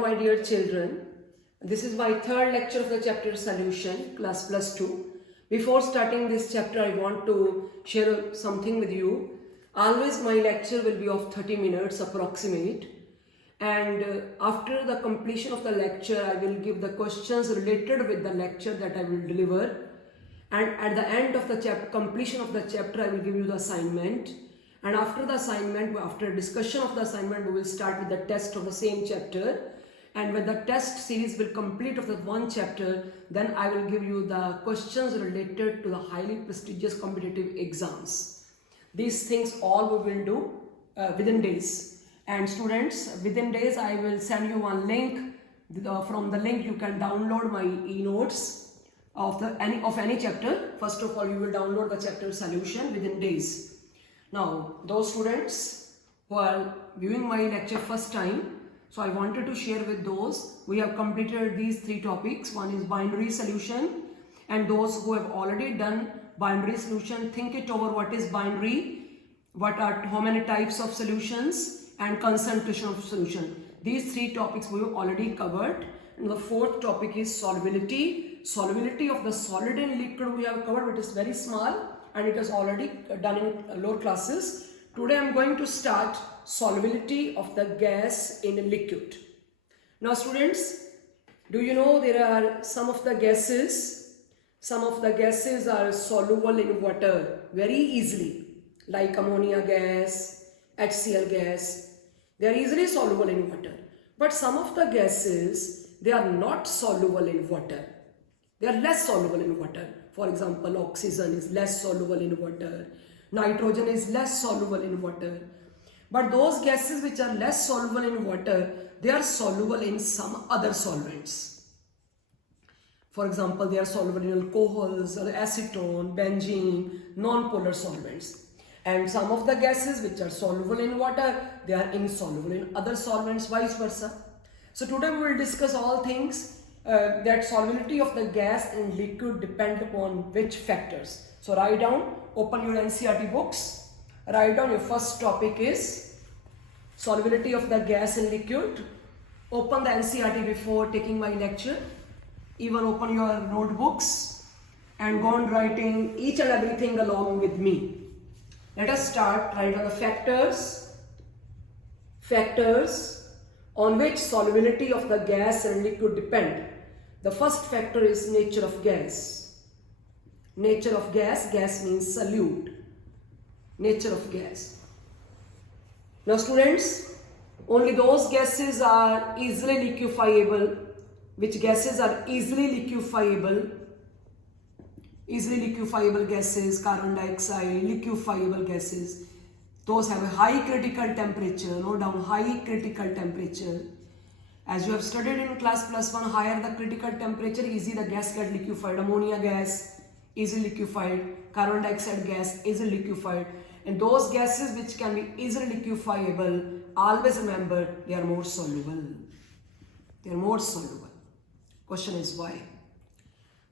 My dear children, this is my third lecture of the chapter Solution, class plus 2. Before starting this chapter, I want to share something with you. Always my lecture will be of 30 minutes approximate. And after the completion of the lecture, I will give the questions related with the lecture that I will deliver. And at the end of the completion of the chapter, I will give you the assignment. And after the assignment, after discussion of the assignment, we will start with the test of the same chapter. And when the test series will complete of the one chapter, then I will give you the questions related to the highly prestigious competitive exams. These things all we will do within days. And students, within days I will send you one link. From the link you can download my e-notes of any chapter. First of all, you will download the chapter Solution within days. Now, those students who are viewing my lecture first time, so I wanted to share with those, we have completed these three topics. One is binary solution, and those who have already done binary solution, think it over what is binary, how many types of solutions, and concentration of solution. These three topics we have already covered. And the fourth topic is solubility. Solubility of the solid and liquid we have covered, which is very small, and it is already done in lower classes. Today I am going to start solubility of the gas in a liquid. Now students, do you know there are some of the gases are soluble in water very easily, like ammonia gas, HCl gas. They are easily soluble in water. But some of the gases, they are not soluble in water. They are less soluble in water. For example, oxygen is less soluble in water. Nitrogen is less soluble in water. But those gases which are less soluble in water, they are soluble in some other solvents. For example, they are soluble in alcohols, or acetone, benzene, non-polar solvents. And some of the gases which are soluble in water, they are insoluble in other solvents, vice versa. So today we will discuss all things that solubility of the gas in liquid depend upon which factors. So write down, open your NCERT books, write down your first topic is solubility of the gas in liquid. Open the NCERT before taking my lecture. Even open your notebooks and go on writing each and everything along with me. Let us start. Write down the factors on which solubility of the gas and liquid depend. The first factor is nature of gas. Nature of gas, gas means solute. Nature of gas. Now students, only those gases are easily liquefiable. Which gases are easily liquefiable? Easily liquefiable gases, carbon dioxide, liquefiable gases. Those have a high critical temperature, no doubt, high critical temperature. As you have studied in class plus 1, higher the critical temperature, easy the gas get liquefied. Ammonia gas, easily liquefied. Carbon dioxide gas, easily liquefied. And those gases which can be easily liquefiable, always remember they are more soluble. They are more soluble. Question is why?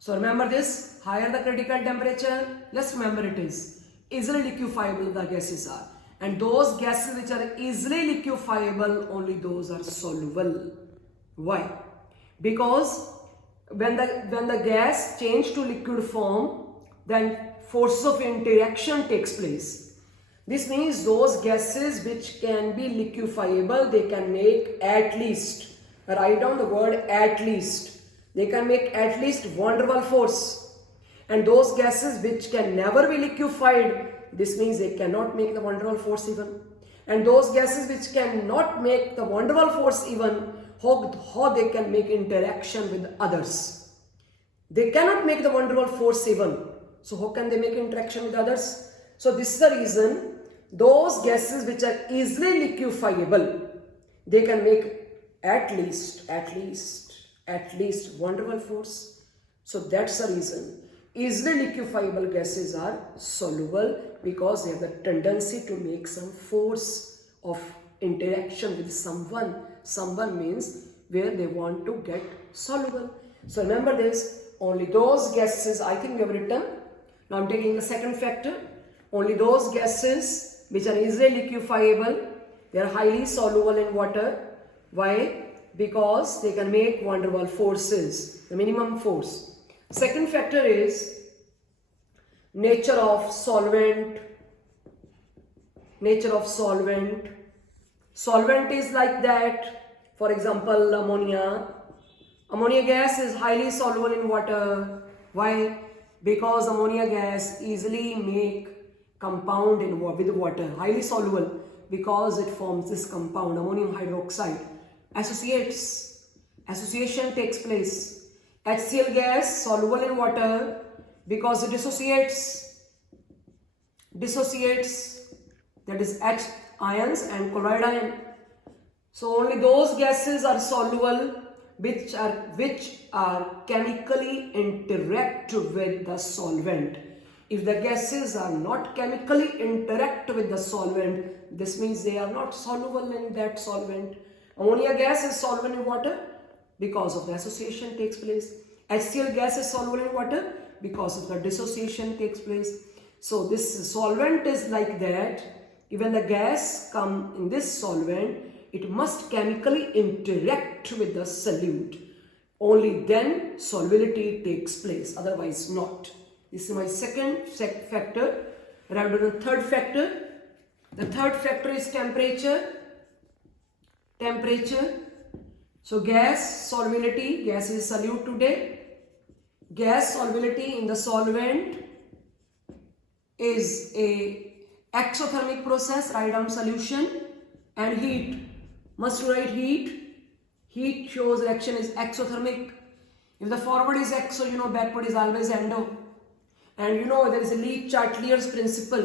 So remember this, higher the critical temperature, just remember it is easily liquefiable the gases are. And those gases which are easily liquefiable, only those are soluble. Why? Because when the gas changes to liquid form, then force of interaction takes place. This means those gases which can be liquefiable, they can make at least, write down the word at least, they can make at least van der Waals force. And those gases which can never be liquefied, this means they cannot make the van der Waals force even. And those gases which cannot make the van der Waals force even, how they can make interaction with others? They cannot make the van der Waals force even. So how can they make interaction with others? So this is the reason those gases which are easily liquefiable, they can make at least van der Waals force. So that's the reason easily liquefiable gases are soluble, because they have the tendency to make some force of interaction with someone. Someone means where they want to get soluble. So remember this, only those gases, I think we have written. Now I'm taking the second factor. Only those gases which are easily liquefiable, they are highly soluble in water. Why? because they can make van der Waals forces, the minimum force. Second factor is nature of solvent. Nature of solvent. Solvent is like that. For example, ammonia. Ammonia gas is highly soluble in water. Why? Because ammonia gas easily make compound with water. Highly soluble because it forms this compound, ammonium hydroxide. Association takes place. HCl gas soluble in water because it dissociates, that is H ions and chloride ion. So only those gases are soluble which are chemically interact with the solvent. If the gases are not chemically interact with the solvent, this means they are not soluble in that solvent. Ammonia gas is soluble in water because of the association takes place. HCl gas is soluble in water because of the dissociation takes place. So this solvent is like that. Even the gas come in this solvent, it must chemically interact with the solute. Only then solubility takes place, otherwise not. This is my second factor. Rather than third factor. The third factor is temperature. So gas solubility, gas is solute today. Gas solubility in the solvent is a exothermic process, write down solution, and heat. Must write heat. Heat shows reaction is exothermic. If the forward is exo, you know backward is always endo. And you know there is a Le-Chatelier's principle.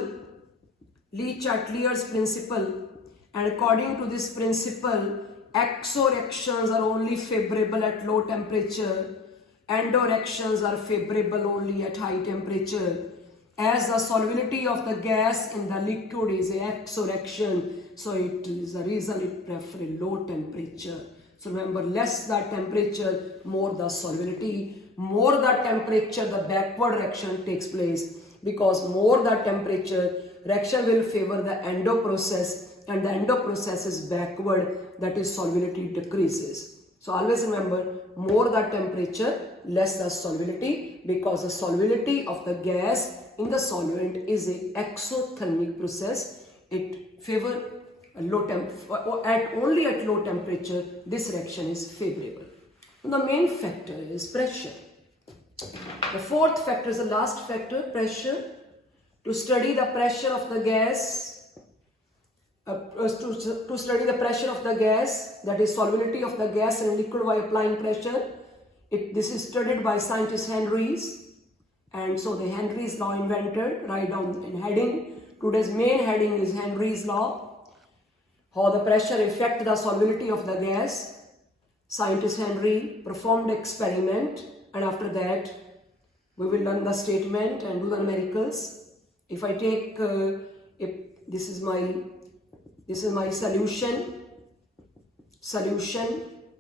Le-Chatelier's principle. And according to this principle, exo reactions are only favorable at low temperature. Endo reactions are favorable only at high temperature. As the solubility of the gas in the liquid is a exo reaction, so it is the reason it prefers low temperature. So remember, less the temperature, more the solubility. More the temperature, the backward reaction takes place, because more the temperature, reaction will favor the endo process, and the endo process is backward, that is solubility decreases. So always remember, more the temperature, less the solubility, because the solubility of the gas in the solvent is a exothermic process. It favors low temp, only at low temperature this reaction is favorable. And the main factor is pressure. The fourth factor is the last factor, pressure. To study the pressure of the gas, to study the pressure of the gas, that is solubility of the gas in liquid by applying pressure. This is studied by scientist Henry's. And so the Henry's law invented, write down in heading. Today's main heading is Henry's law. How the pressure affects the solubility of the gas. Scientist Henry performed experiment, and after that we will learn the statement and do the numericals. If I take, this is my solution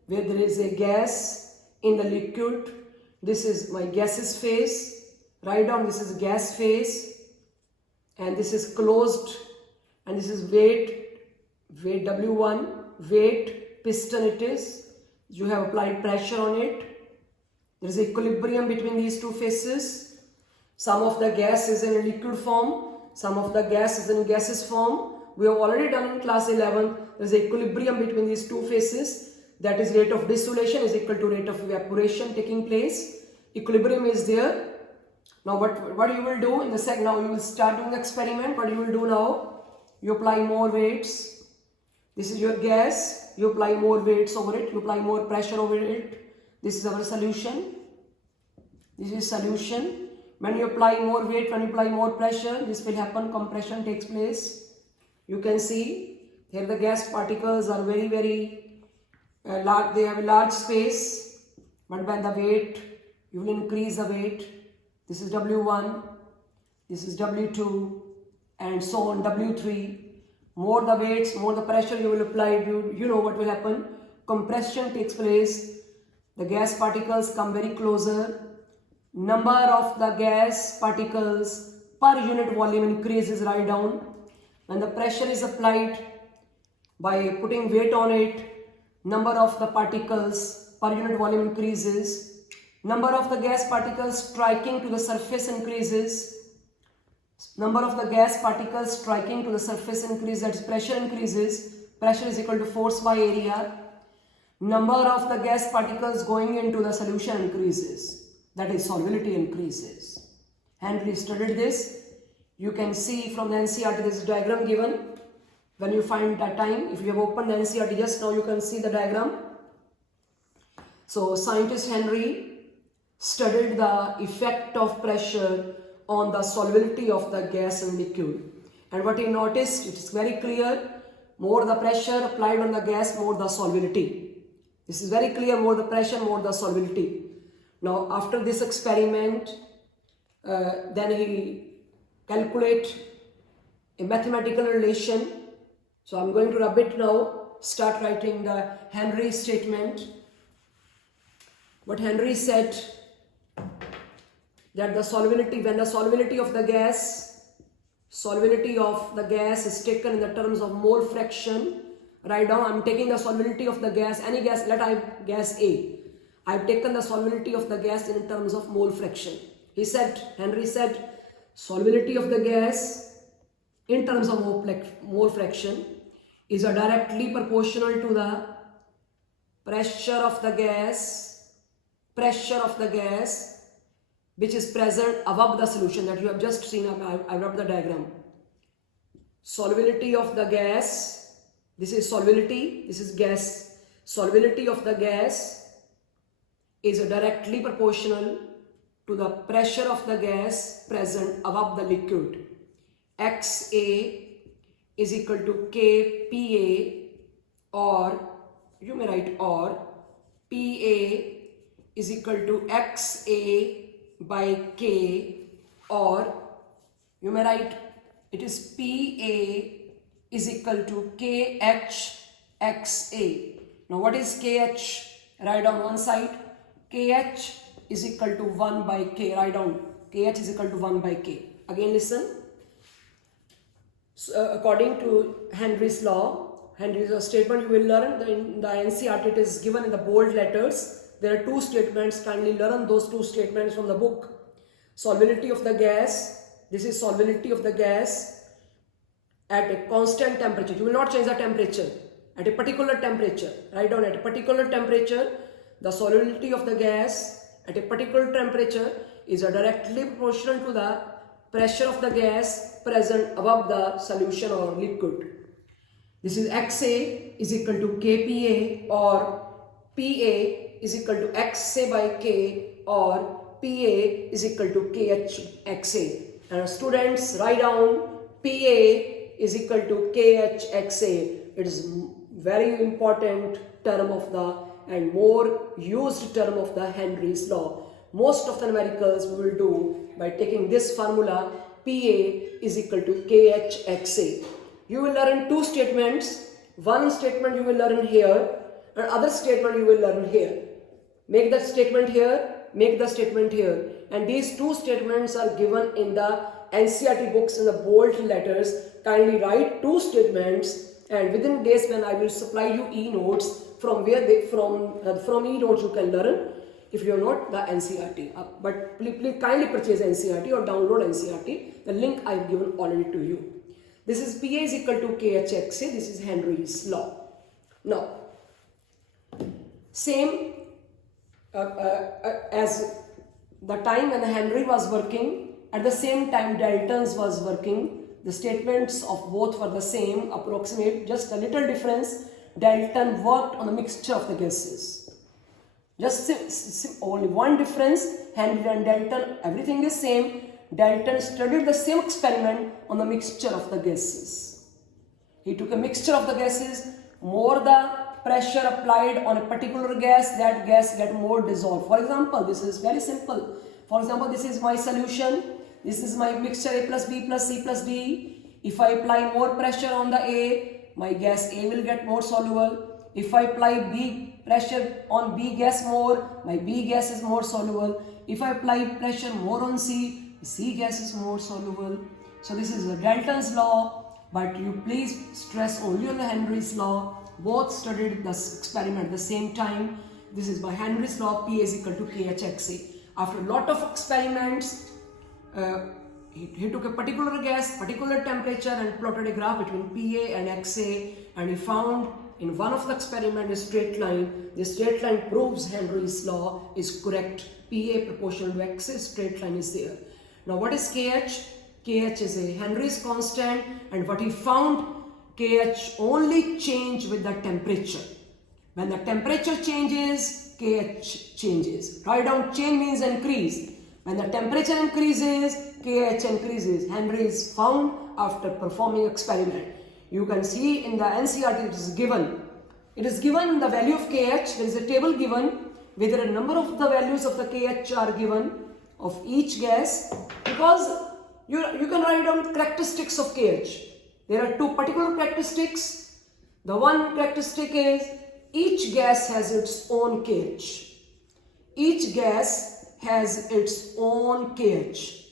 where there is a gas in the liquid. This is my gaseous phase. Write down, this is gas phase, and this is closed, and this is weight W1, weight, piston it is. You have applied pressure on it. There is equilibrium between these two phases. Some of the gas is in liquid form, some of the gas is in gaseous form. We have already done in class 11. There is equilibrium between these two phases. That is, rate of dissolution is equal to rate of evaporation taking place. Equilibrium is there. Now what you will do in the second, now you will start doing the experiment. What you will do now, you apply more weights. This is your gas, you apply more weights over it, you apply more pressure over it. This is our solution. This is solution. When you apply more weight, when you apply more pressure, this will happen, compression takes place. You can see here the gas particles are very large, they have a large space, but when the weight, you will increase the weight. This is W1, this is W2, and so on, W3. More the weights, more the pressure you will apply, you know what will happen. Compression takes place. The gas particles come very closer. Number of the gas particles per unit volume increases right down. When the pressure is applied by putting weight on it, number of the particles per unit volume increases, number of the gas particles striking to the surface increases, number of the gas particles striking to the surface increases, that is pressure increases, pressure is equal to force by area, number of the gas particles going into the solution increases, that is solubility increases. Henry studied this. You can see from the NCERT this diagram given. When you find that time, if you have opened the NCERT just now, you can see the diagram. So scientist Henry studied the effect of pressure on the solubility of the gas and liquid. And what he noticed, it is very clear, more the pressure applied on the gas, more the solubility. This is very clear, more the pressure, more the solubility. Now after this experiment, then he calculate a mathematical relation. So I'm going to rub it now, start writing the Henry statement. What Henry said, that the solubility, when the solubility of the gas is taken in the terms of mole fraction, write down, I'm taking the solubility of the gas, any gas, let I have gas A. I've taken the solubility of the gas in terms of mole fraction. Henry said, solubility of the gas in terms of mole fraction is directly proportional to the pressure of the gas which is present above the solution, that you have just seen. I rubbed the diagram. Solubility of the gas, this is solubility, this is gas. Solubility of the gas is directly proportional to the pressure of the gas present above the liquid. XA is equal to KPA, or you may write or PA is equal to XA by K, or you may write it is PA is equal to KHXA. Now what is KH? Write on one side. KH is equal to 1 by K. Write down KH is equal to 1 by K. Again listen. So, according to Henry's law, Henry's statement you will learn in the NCERT, it is given in the bold letters. There are two statements, kindly learn those two statements from the book. Solubility of the gas, this is solubility of the gas at a constant temperature. You will not change the temperature. At a particular temperature, write down at a particular temperature, the solubility of the gas at a particular temperature is directly proportional to the pressure of the gas present above the solution or liquid. This is XA is equal to KPA, or PA is equal to XA by K, or PA is equal to KHXA. And students, write down PA is equal to KHXA. It is very important term of the and more used term of the Henry's law. Most of the numericals we will do by taking this formula, PA is equal to KHXA. You will learn two statements. One statement you will learn here, and other statement you will learn here. Make the statement here, make the statement here. And these two statements are given in the NCERT books in the bold letters. Kindly write two statements, and within days when I will supply you e-notes, from e-notes you can learn if you are not the NCERT. But please kindly purchase NCERT or download NCERT. The link I have given already to you. This is PA is equal to KHXA. This is Henry's law. Now, same as the time when Henry was working, at the same time Dalton's was working. The statements of both were the same, approximate, just a little difference. Dalton worked on the mixture of the gases. Just only one difference, Henry and Dalton, everything is same. Dalton studied the same experiment on the mixture of the gases. He took a mixture of the gases, more the pressure applied on a particular gas, that gas get more dissolved. For example, this is very simple. For example, this is my solution. This is my mixture A plus B plus C plus D. If I apply more pressure on the A, my gas A will get more soluble. If I apply B pressure on B gas more, my B gas is more soluble. If I apply pressure more on C, C gas is more soluble. So this is the Dalton's law, but you please stress only on the Henry's law. both studied this experiment at the same time. This is by Henry's law, Pa is equal to KHXA. After a lot of experiments, he took a particular gas, particular temperature and plotted a graph between PA and XA, and he found in one of the experiments a straight line. The straight line proves Henry's law is correct. PA proportional to XA, straight line is there. Now what is KH? KH is a Henry's constant, and what he found, KH only change with the temperature. When the temperature changes, KH changes. Write down change means increase. When the temperature increases, KH increases. Henry is found after performing experiment. You can see in the NCERT it is given. It is given the value of KH. There is a table given where a number of the values of the KH are given of each gas, because you can write down characteristics of KH. There are two particular characteristics. The one characteristic is each gas has its own KH. Each gas has its own KH.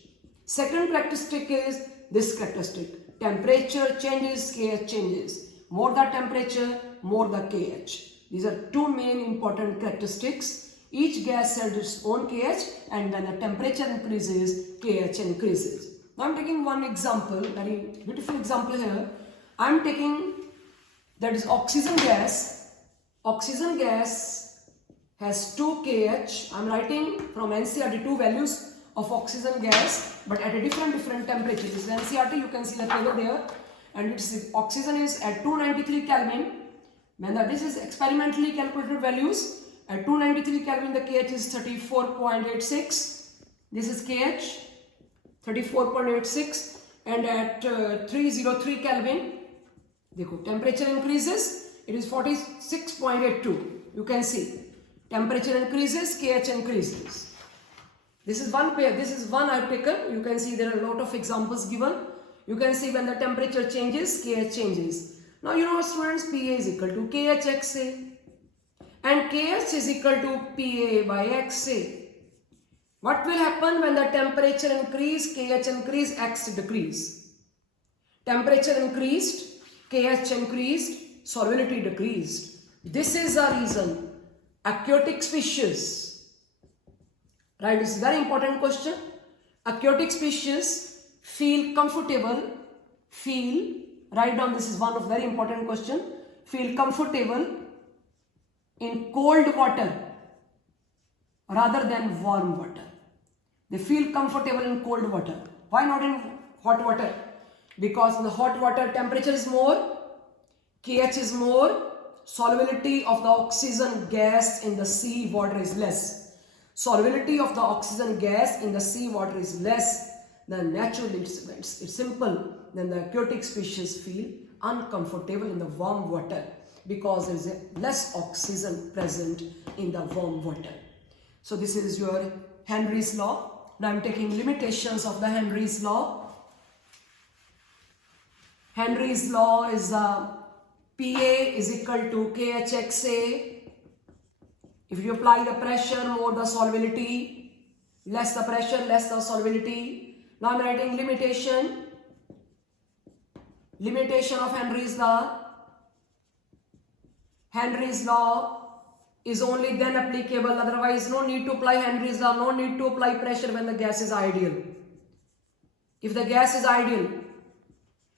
Second characteristic is this characteristic. Temperature changes, KH changes. More the temperature, more the KH. These are two main important characteristics. Each gas has its own KH, and when the temperature increases, KH increases. Now I am taking one example, very beautiful example here. I am taking, that is oxygen gas. Oxygen gas has 2 KH. I am writing from NCERT 2 values of oxygen gas, but at a different temperature. This is NCERT, you can see the table there, and its oxygen is at 293 Kelvin. When this is experimentally calculated values, at 293 Kelvin the KH is 34.86. This is KH, 34.86, and at 303 Kelvin, temperature increases, it is 46.82. You can see temperature increases, KH increases. This is one pair, this is one I have taken. You can see there are a lot of examples given. You can see when the temperature changes, KH changes. Now you know students, PA is equal to KHXA and KH is equal to PA by XA. What will happen when the temperature increase, KH increase, X decrease? Temperature increased, KH increased, solubility decreased. This is the reason. Aquatic species, right? This is a very important question. Aquatic species feel comfortable, write down, this is one of very important question, feel comfortable in cold water rather than warm water. They feel comfortable in cold water. Why not in hot water? Because in the hot water temperature is more, KH is more, solubility of the oxygen gas in the sea water is less. Solubility of the oxygen gas in the sea water is less. Then naturally it's simple. Then the aquatic species feel uncomfortable in the warm water because there is less oxygen present in the warm water. So this is your Henry's law. Now I am taking limitations of the Henry's law. Henry's law is PA is equal to KHXA. If you apply the pressure, more the solubility, less the pressure, less the solubility. Now I am writing limitation. Limitation of Henry's law. Henry's law is only then applicable, otherwise no need to apply Henry's law, no need to apply pressure when the gas is ideal. If the gas is ideal,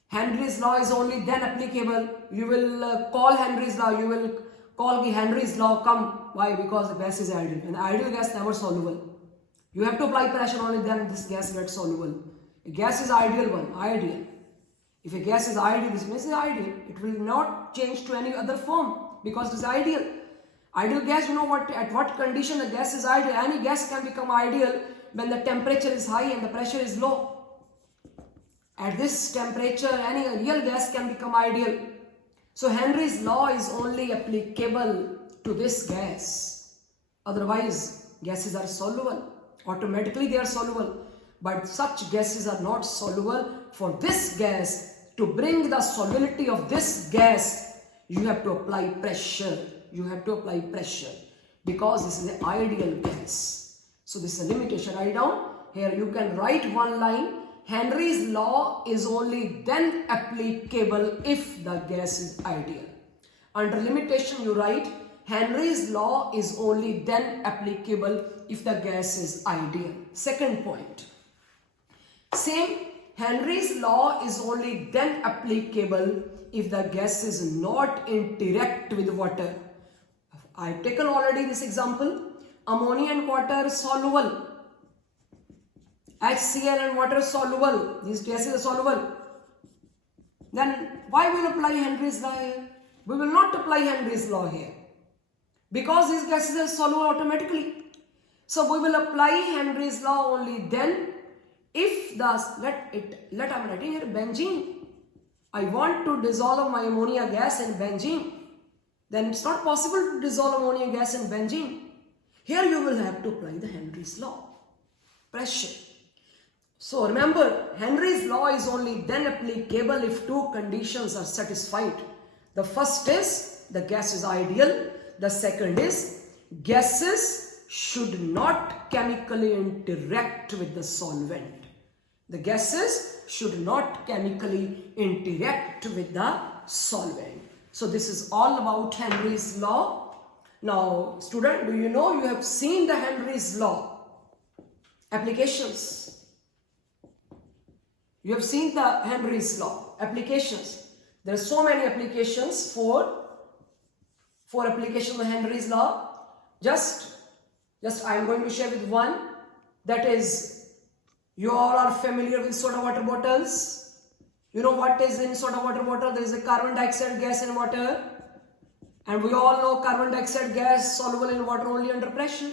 Henry's law is only then applicable. You will call Henry's law, you will call the Henry's law come. Why? Because the gas is ideal. And the ideal gas never soluble. You have to apply pressure only then this gas gets soluble. A gas is ideal one, ideal. If a gas is ideal, this means it's ideal. It will not change to any other form because it is ideal. Ideal gas, you know what, at what condition the gas is ideal. Any gas can become ideal when the temperature is high and the pressure is low. At this temperature, any real gas can become ideal. So Henry's law is only applicable to this gas. Otherwise, gases are soluble. Automatically they are soluble. But such gases are not soluble. For this gas, to bring the solubility of this gas, you have to apply pressure. You have to apply pressure because this is the ideal gas. So this is a limitation. Write down. Here you can write one line. Henry's law is only then applicable if the gas is ideal. Under limitation you write Henry's law is only then applicable if the gas is ideal. Second point. Same, Henry's law is only then applicable if the gas is not interact with water. I've taken already this example. Ammonia and water soluble. HCl and water soluble. These gases are soluble. Then why will apply Henry's law here? We will not apply Henry's law here, because these gases are soluble automatically. So we will apply Henry's law only then if let I'm writing here benzene. I want to dissolve my ammonia gas in benzene. Then it's not possible to dissolve ammonia gas in benzene. Here you will have to apply the Henry's law. Pressure. So remember, Henry's law is only then applicable if two conditions are satisfied. The first is the gas is ideal. The second is gases should not chemically interact with the solvent. The gases should not chemically interact with the solvent. So this is all about Henry's law. Now student, do you know you have seen the Henry's law applications? You have seen the Henry's law applications. There are so many applications for application of Henry's law. Just I am going to share with one. That is, you all are familiar with soda water bottles. You know what is in soda water bottle? There is a carbon dioxide gas in water. And we all know carbon dioxide gas soluble in water only under pressure.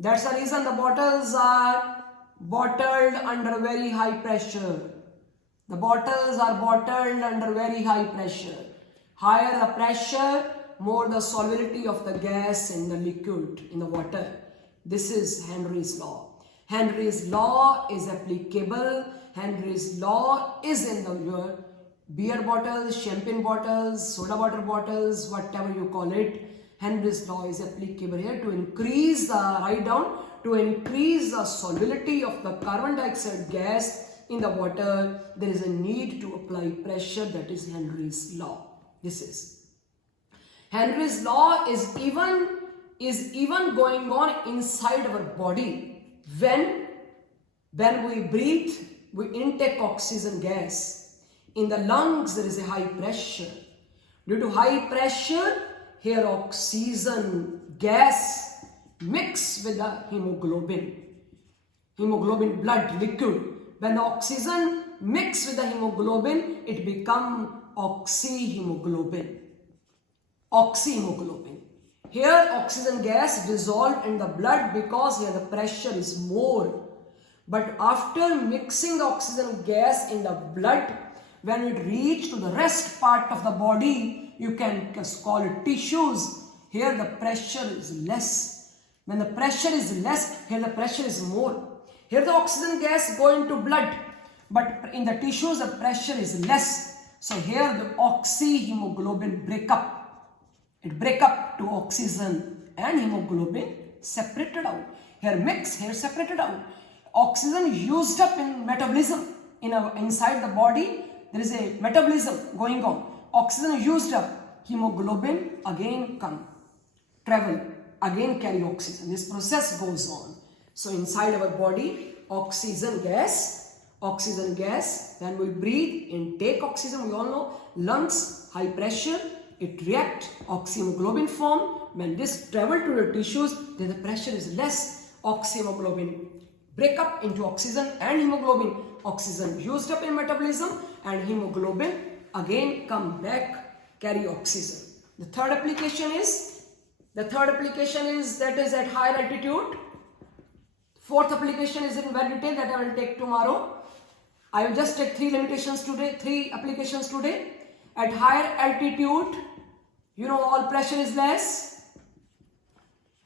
That's the reason the bottles are bottled under very high pressure. The bottles are bottled under very high pressure. Higher the pressure, more the solubility of the gas in the liquid, in the water. This is Henry's law. Henry's law is applicable. Henry's law is in your beer bottles, champagne bottles, soda water bottles, whatever you call it. Henry's law is applicable here to increase to increase the solubility of the carbon dioxide gas in the water. There is a need to apply pressure. That is Henry's law. This is Henry's law is even going on inside our body. When we breathe, we intake oxygen gas. In the lungs there is a high pressure. Due to high pressure, here oxygen gas mix with the hemoglobin blood liquid. When the oxygen mix with the hemoglobin, it becomes oxyhemoglobin. Here oxygen gas dissolved in the blood because here the pressure is more. But after mixing the oxygen gas in the blood, when it reaches to the rest part of the body, you can just call it tissues. Here the pressure is less. When the pressure is less, here the pressure is more. Here the oxygen gas go into blood, but in the tissues the pressure is less. So here the oxyhemoglobin break up. It break up to oxygen and hemoglobin separated out. Here mix, here separated out. Oxygen used up in metabolism. Inside the body there is a metabolism going on. Oxygen used up, hemoglobin again come, travel, again carry oxygen. This process goes on. So inside our body, oxygen gas, when we breathe, intake oxygen, we all know, lungs, high pressure, it react, oxyhemoglobin form. When this travel to the tissues, then the pressure is less, oxyhemoglobin break up into oxygen and hemoglobin. Oxygen used up in metabolism and hemoglobin again come back, carry oxygen. The third application is that is at higher altitude. Fourth application is in very detail that I will take tomorrow. I will just take three applications today. At higher altitude, you know, all pressure is less.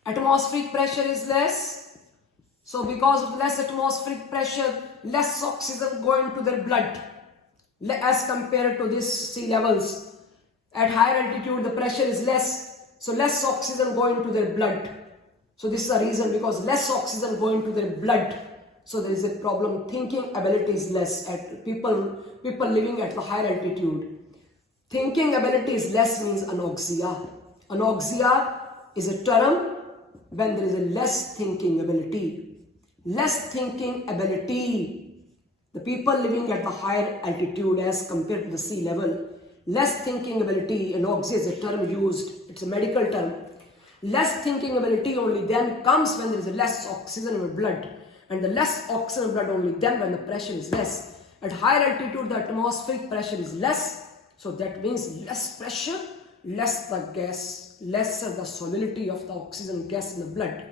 Atmospheric pressure is less. So because of less atmospheric pressure, less oxygen go into their blood as compared to this sea levels. At higher altitude, the pressure is less. So less oxygen go into their blood. So this is the reason, because less oxygen go into their blood. So there is a problem. Thinking ability is less at people living at the higher altitude. Thinking ability is less means anoxia. Anoxia is a term when there is a less thinking ability. Less thinking ability. The people living at the higher altitude as compared to the sea level. Less thinking ability, anoxia is a term used. It's a medical term. Less thinking ability only then comes when there is less oxygen in the blood. And the less oxygen in the blood only then when the pressure is less. At higher altitude, the atmospheric pressure is less. So that means less pressure, less the gas, lesser the solubility of the oxygen gas in the blood.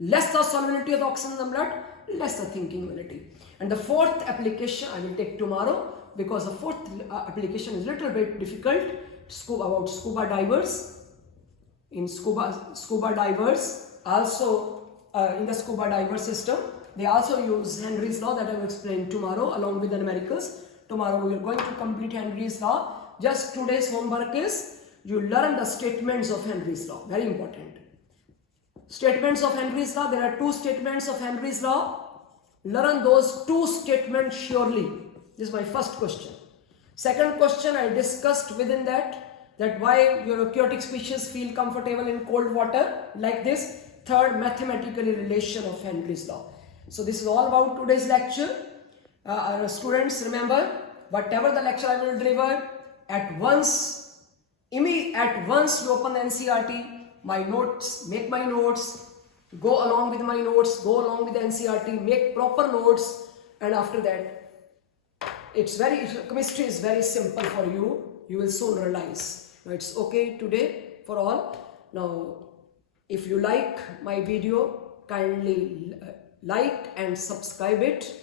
Less the solubility of the oxygen in the blood, less the thinking ability. And the fourth application I will take tomorrow, because the fourth application is a little bit difficult. About scuba divers. In scuba divers, also in the scuba diver system, they also use Henry's law that I will explain tomorrow along with the numericals. Tomorrow we are going to complete Henry's law. Just today's homework is you learn the statements of Henry's law. Very important. Statements of Henry's law. There are two statements of Henry's law. Learn those two statements surely. This is my first question. Second question I discussed within that why eukaryotic species feel comfortable in cold water like this. Third, mathematical relation of Henry's law. So this is all about today's lecture. Students, remember, whatever the lecture I will deliver, at once you open the NCERT, my notes, make my notes, go along with my notes, go along with the NCERT, make proper notes, and after that, chemistry is very simple for you. You will soon realize. Now it's okay today for all. Now, if you like my video, kindly like and subscribe it,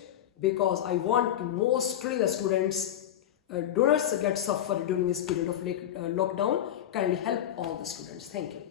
because I want mostly the students do not get suffer during this period of lockdown. Kindly help all the students. Thank you.